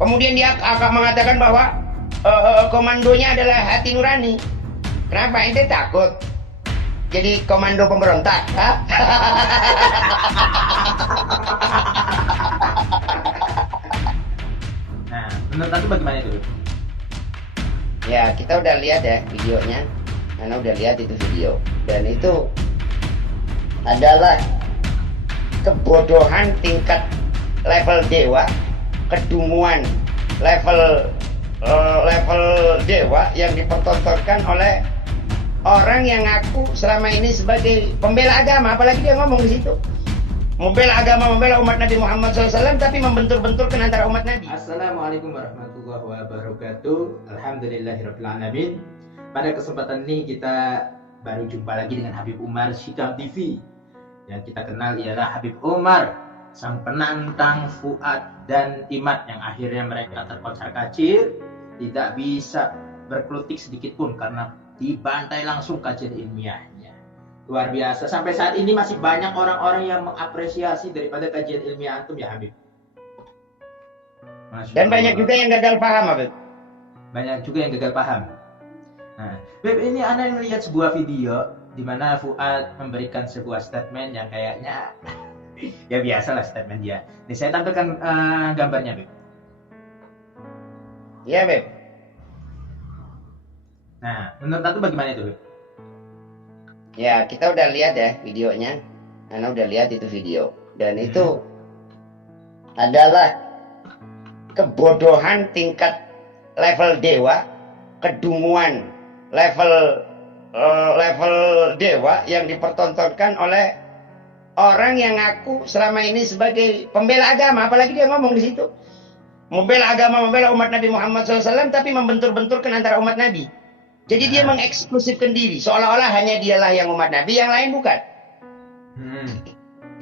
Kemudian dia akan mengatakan bahwa komandonya adalah hati nurani. Kenapa ente takut jadi komando pemberontak? Nah, menurut aku bagaimana itu? Ya, kita udah lihat ya videonya. Karena udah lihat itu video. Dan itu adalah kebodohan tingkat level dewa, kedunguan level dewa yang dipertontonkan oleh orang yang ngaku selama ini sebagai pembela agama. Apalagi dia ngomong di situ membela agama, membela umat Nabi Muhammad SAW, tapi membentur-benturkan antara umat Nabi. Assalamualaikum warahmatullahi wabarakatuh. Alhamdulillahirrahmanirrahim. Pada kesempatan ini kita baru jumpa lagi dengan Habib Umar Syikam TV. Yang kita kenal ialah Habib Umar, sang penantang Fuad dan Imad yang akhirnya mereka terkocar-kacir, tidak bisa berkelutik sedikit pun karena dibantai langsung kajian ilmiahnya. Luar biasa, sampai saat ini masih banyak orang-orang yang mengapresiasi daripada kajian ilmiah antum ya Habib. Dan banyak juga yang gagal paham, Habib. Banyak juga yang gagal paham. Nah, Beb, ini Anda melihat sebuah video di mana Fuad memberikan sebuah statement yang kayaknya ya biasalah statement dia. Nih saya tampilkan gambarnya, Beb. Iya, Beb. Nah, menurut aku bagaimana itu, Beb? Ya, kita udah lihat ya videonya. Karena udah lihat itu video. Dan itu adalah kebodohan tingkat level dewa, kedunguan level dewa yang dipertontonkan oleh orang yang ngaku selama ini sebagai pembela agama. Apalagi dia ngomong di situ membela agama, membela umat Nabi Muhammad SAW, tapi membentur-benturkan antara umat Nabi. Jadi dia mengeksklusifkan diri, seolah-olah hanya dialah yang umat Nabi, yang lain bukan.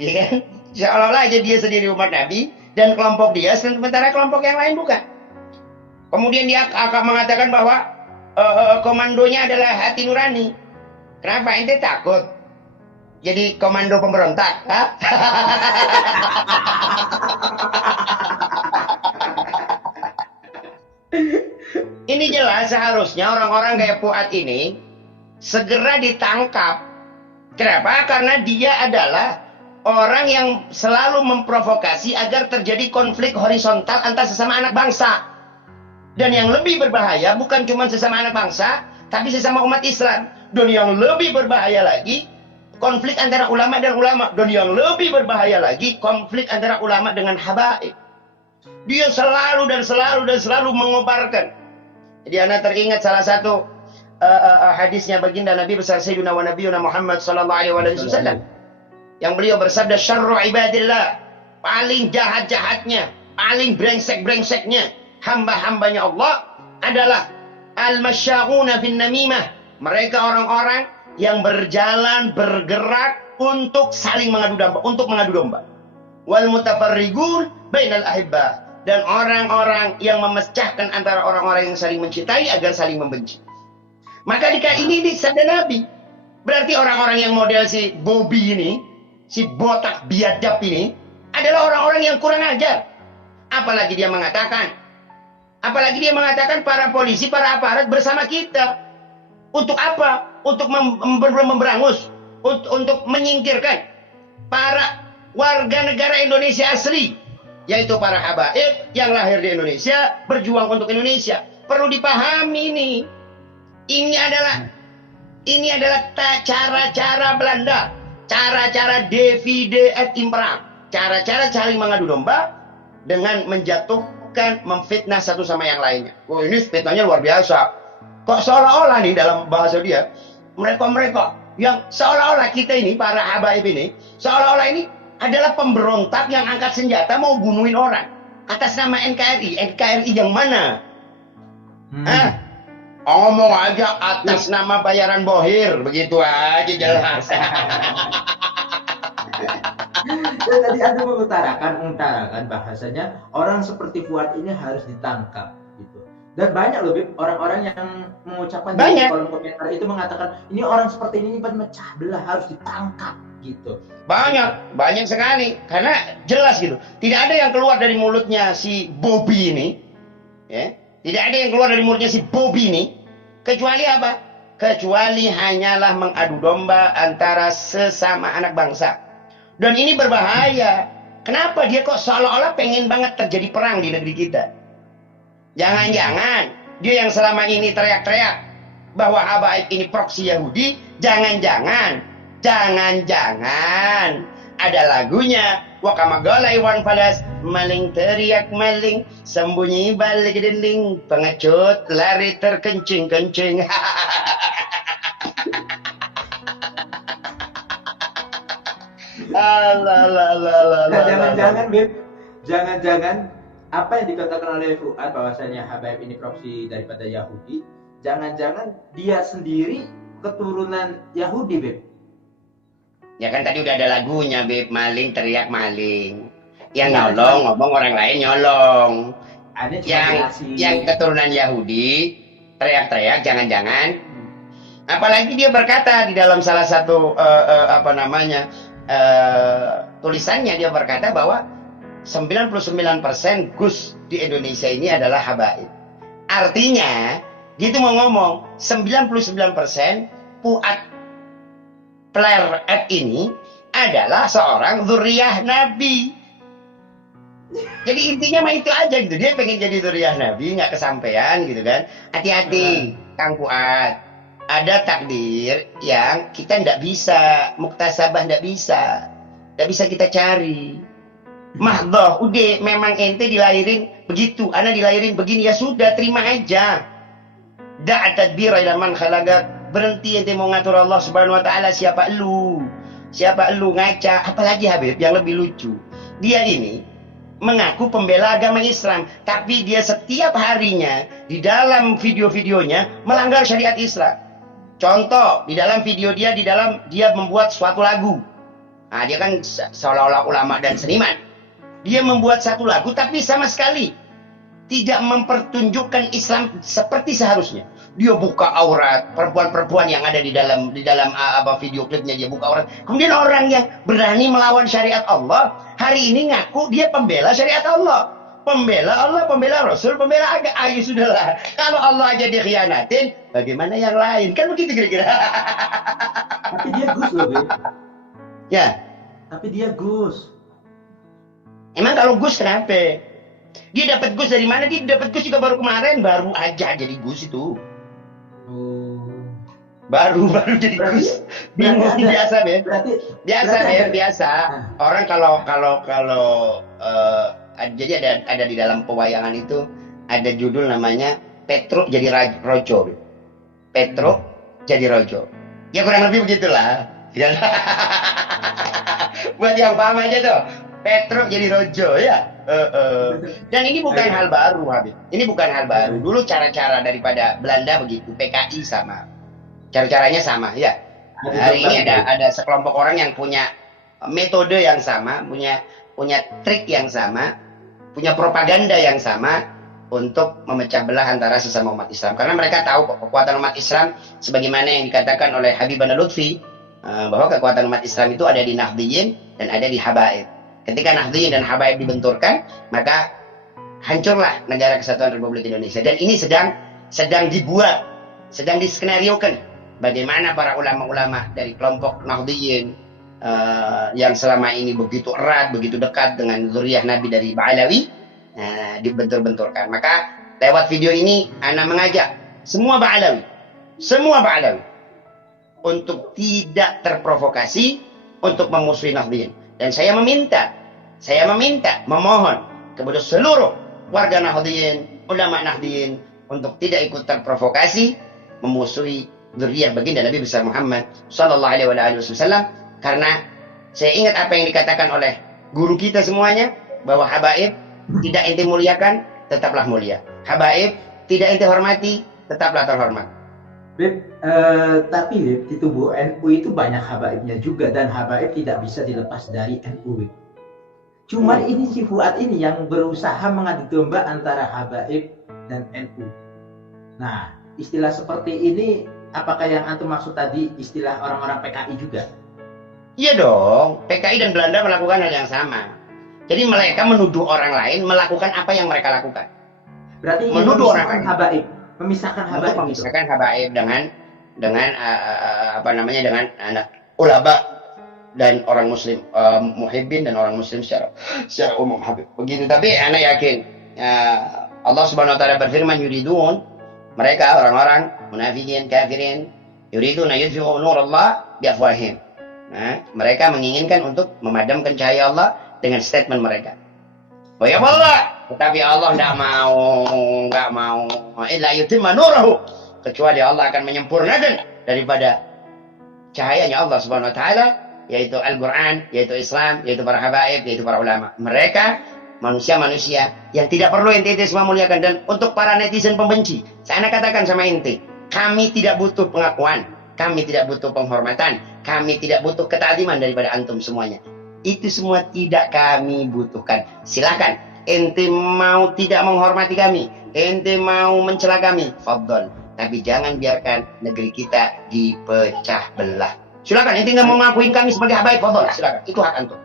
Iya kan? Seolah-olah aja dia sendiri umat Nabi dan kelompok dia, sementara kelompok yang lain bukan. Kemudian dia akan mengatakan bahwa komandonya adalah hati nurani. Kenapa ente takut jadi komando pemberontak? Ini jelas seharusnya orang-orang kayak Fuad ini segera ditangkap. Kenapa? Karena dia adalah orang yang selalu memprovokasi agar terjadi konflik horizontal antar sesama anak bangsa. Dan yang lebih berbahaya bukan cuma sesama anak bangsa, tapi sesama umat Islam. Dan yang lebih berbahaya lagi, konflik antara ulama dan ulama. Dan yang lebih berbahaya lagi, konflik antara ulama dengan habaib. Dia selalu mengobarkan. Jadi anda teringat salah satu hadisnya baginda Nabi besar Sayyidina wa Nabiyuna Muhammad sallallahu alaihi wasallam. Yang beliau bersabda, syarru ibadillah, paling jahat-jahatnya, paling brengsek-brengseknya hamba-hambanya Allah adalah al-masyaghuna fin namimah. Mereka orang-orang yang bergerak untuk saling mengadu domba, untuk mengadu domba. Wal mutafarrigun bainal ahibbah, dan orang-orang yang memecahkan antara orang-orang yang saling mencintai agar saling membenci. Maka ini sabda Nabi. Berarti orang-orang yang model si Bobby ini, si botak biadab ini adalah orang-orang yang kurang ajar. Apalagi dia mengatakan para polisi, para aparat bersama kita. Untuk apa? Untuk memberangus, untuk menyingkirkan para warga negara Indonesia asli, yaitu para habaib yang lahir di Indonesia, berjuang untuk Indonesia. Perlu dipahami ini. Ini adalah cara-cara Belanda, cara-cara divide et impera, cara-cara saling mengadu domba dengan menjatuhkan, memfitnah satu sama yang lainnya. Oh, ini fitnahnya luar biasa. Kok seolah-olah nih dalam bahasa dia, mereka yang seolah-olah kita ini, para habaib ini, seolah-olah ini adalah pemberontak yang angkat senjata mau bunuhin orang atas nama NKRI. NKRI yang mana? Ngomong aja atas nama bayaran bohir, begitu aja jelas. Dan tadi Anda mengutarakan bahasanya orang seperti Fuad ini harus ditangkap gitu. Dan banyak loh Bib, orang-orang yang mengucapkan di kolom komentar itu mengatakan ini orang seperti ini pemecah belah, harus ditangkap gitu. Banyak sekali, karena jelas gitu. Tidak ada yang keluar dari mulutnya si Bobby ini Ya. Tidak ada yang keluar dari mulutnya si Bobby ini kecuali apa? Kecuali hanyalah mengadu domba antara sesama anak bangsa. Dan ini berbahaya. Kenapa dia kok seolah-olah pengen banget terjadi perang di negeri kita? Jangan-jangan dia yang selama ini teriak-teriak bahwa Habaib ini proksi Yahudi, jangan-jangan ada lagunya wa kama qala Iwan Fals, maling teriak maling, sembunyi balik dinding, pengecut lari terkencing-kencing. Jangan-jangan Beb, jangan-jangan apa yang dikatakan oleh Fuad bahwasanya Habaib ini proksi daripada Yahudi, jangan-jangan dia sendiri keturunan Yahudi, Beb. Ya kan tadi udah ada lagunya, Beb, maling teriak maling. Yang nyolong ngomong orang lain nyolong. Yang keturunan Yahudi teriak-teriak jangan-jangan. Apalagi dia berkata di dalam salah satu tulisannya dia berkata bahwa 99% Gus di Indonesia ini adalah Habaib. Artinya, dia itu mau ngomong 99% Fuad Player ini adalah seorang dzurriyyah Nabi. Jadi intinya mah itu aja gitu. Dia pengen jadi dzurriyyah Nabi, nggak kesampaian gitu kan. Hati-hati, Kang Fuad. Ada takdir yang kita nggak bisa, muktasabah nggak bisa kita cari. Mahdoh, udah memang ente dilahirin begitu, ana dilahirin begini, ya sudah terima aja. Da'a tadbira ila man khalaqak. Berhenti ente mau ngatur Allah Subhanahu wa taala, siapa lu ngaca. Apalagi Habib yang lebih lucu, dia ini mengaku pembela agama Islam, tapi dia setiap harinya di dalam video-videonya melanggar syariat Islam. Contoh, di dalam video dia membuat suatu lagu. Nah, dia kan seolah-olah ulama dan seniman. Dia membuat satu lagu tapi sama sekali tidak mempertunjukkan Islam seperti seharusnya. Dia buka aurat perempuan-perempuan yang ada di dalam video klipnya, dia buka aurat. Kemudian orang yang berani melawan syariat Allah hari ini ngaku dia pembela syariat Allah, pembela Allah, pembela Rasul, pembela agama. Ayo sudahlah, kalau Allah aja dikhianatin, bagaimana yang lain? Kan begitu kira-kira. Tapi dia Gus loh, Beb. Ya. Tapi dia Gus. Emang kalau Gus kenapa? Dia dapat Gus dari mana? Dia dapat Gus juga baru kemarin, baru aja jadi Gus itu. Baru jadi Gus. Bingung biasa, Beb. Biasa. Orang kalau jadi ada di dalam pewayangan itu ada judul namanya Petruk jadi Rojo. Petruk jadi Rojo. Ya kurang lebih begitulah. Buat yang paham aja tuh. Petruk jadi Rojo ya. Dan ini bukan hal baru, Habib. Ini bukan hal baru. Dulu cara-cara daripada Belanda begitu, PKI sama. Cara-caranya sama, ya. Hari ini ada sekelompok orang yang punya metode yang sama, punya trik yang sama, punya propaganda yang sama untuk memecah belah antara sesama umat Islam. Karena mereka tahu kekuatan umat Islam sebagaimana yang dikatakan oleh Habib Lutfi, bahwa kekuatan umat Islam itu ada di Nahdliyin dan ada di Habaib. Ketika Nahdliyin dan Habaib dibenturkan, maka hancurlah negara kesatuan Republik Indonesia. Dan ini sedang dibuat, sedang diskenariokan. Bagaimana para ulama-ulama dari kelompok Nahdliyin yang selama ini begitu erat, begitu dekat dengan dzurriyyah Nabi dari Ba'alawi, dibentur-benturkan. Maka lewat video ini ana mengajak semua Ba'alawi untuk tidak terprovokasi untuk memusuhi Nahdliyin. Dan saya memohon kepada seluruh warga Nahdliyin, ulama Nahdliyin untuk tidak ikut terprovokasi memusuhi dzurriyyah baginda Nabi besar Muhammad sallallahu alaihi wasallam, karena saya ingat apa yang dikatakan oleh guru kita semuanya, bahwa Habaib tidak ente muliakan, tetaplah mulia. Habaib tidak ente hormati, tetaplah terhormat. Beb, tapi Beb, di tubuh NU itu banyak Habaibnya juga, dan Habaib tidak bisa dilepas dari NU, Beb. Cuman ini si Fuad ini yang berusaha mengadu domba antara Habaib dan NU. Nah, istilah seperti ini apakah yang antum maksud tadi istilah orang-orang PKI juga? Iya dong, PKI dan Belanda melakukan hal yang sama. Jadi mereka menuduh orang lain melakukan apa yang mereka lakukan. Berarti menuduh orang lain. habaib, memisahkan habaib. Memisahkan habaib dengan apa namanya, dengan anak ulama dan orang muslim, muhibbin dan orang muslim secara umum habib. Begitu. Tapi anak yakin Allah Subhanahu wa taala berfirman, yuridun, mereka orang-orang munafikin kafirin, yuridun yudfi'u nurallah biafwahim. Nah, mereka menginginkan untuk memadamkan cahaya Allah dengan statement mereka. Oh ya Allah, tetapi Allah enggak mau illa yutimma nurahu, kecuali Allah akan menyempurnakan daripada cahayanya Allah Subhanahu wa taala, yaitu Al-Qur'an, yaitu Islam, yaitu para habaib, yaitu para ulama. Mereka manusia-manusia yang tidak perlu ente semua muliakan. Dan untuk para netizen pembenci, saya katakan sama ente, kami tidak butuh pengakuan, kami tidak butuh penghormatan, kami tidak butuh ketaziman daripada antum semuanya. Itu semua tidak kami butuhkan. Silakan ente mau tidak menghormati kami, ente mau mencela kami, fadhol. Tapi jangan biarkan negeri kita dipecah belah. Silakan, ente nggak mau ngakuin kami sebagai habaib, fadhol. Silakan, itu hak antum.